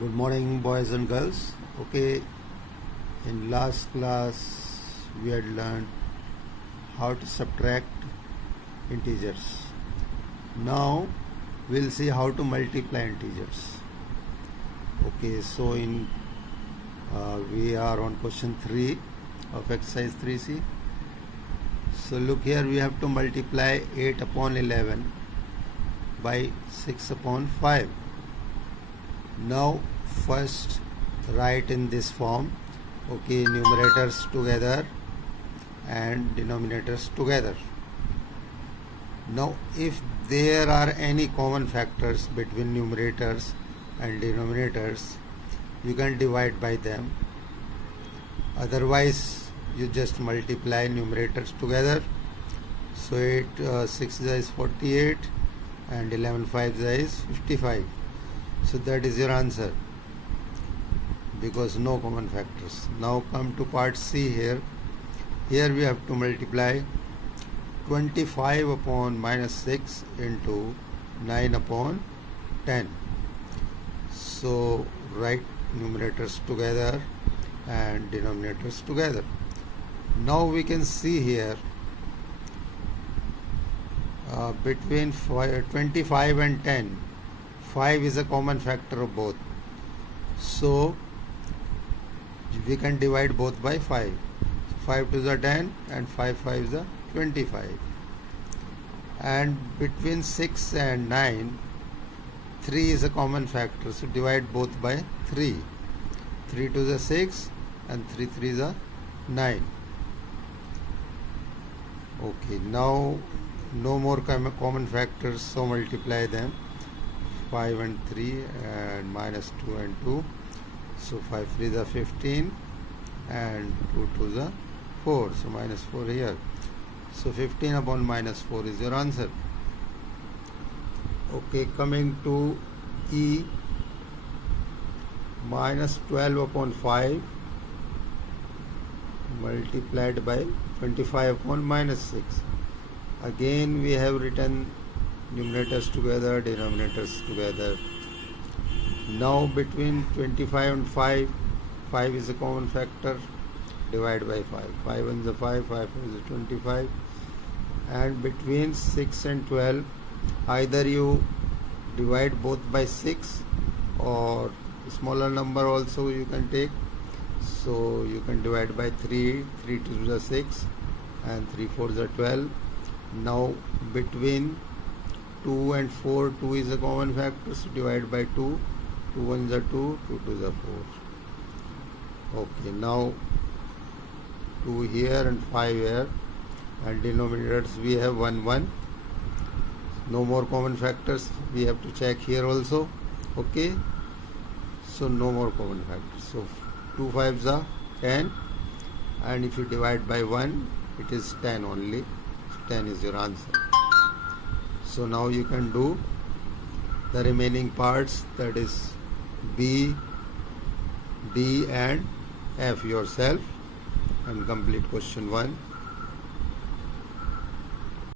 Good morning, boys and girls. Okay, in last class we had learned how to subtract integers. Now we'll see how to multiply integers. Okay, so we are on question 3 of exercise 3C. So look here, we have to multiply 8 upon 11 by 6 upon 5. Now first write in this form, okay, numerators together and denominators together. Now if there are any common factors between numerators and denominators, you can divide by them. Otherwise you just multiply numerators together. So 8 6 is 48 and 11 5 is 55. So that is your answer, because no common factors. Now come to part C here. Here we have to multiply 25 upon minus 6 into 9 upon 10. So write numerators together and denominators together. Now we can see here between 25 and 10, 5 is a common factor of both. So we can divide both by 5. 5 to the 10 and 5 5 is 25. And between 6 and 9, 3 is a common factor. So divide both by 3. 3 to the 6 and 3 3 is 9. Okay, now no more common factors, so multiply them. 5 and 3 and minus 2 and 2. So 5 3 is 15 and 2 2 is 4. So minus 4 here. So 15 upon minus 4 is your answer. Okay, coming to E, minus 12 upon 5 multiplied by 25 upon minus 6. Again we have written numerators together, denominators together. Now between 25 and 5, 5 is a common factor, divide by 5. 5 1 is 5, 5 is 25. And between 6 and 12, either you divide both by 6 or smaller number also you can take. So you can divide by 3, 3 2 is 6 and 3 4 is 12. Now between 2 and 4, 2 is a common factor, so divide by 2. 2 1 is 2, 2 2 is 4. Okay, now 2 here and 5 here, and denominators we have 1 1. No more common factors, we have to check here also. Okay, so no more common factors. So 2 5s are 10, and if you divide by 1, it is 10 only. 10 is your answer. So now you can do the remaining parts, that is B, D and F yourself, and complete question 1.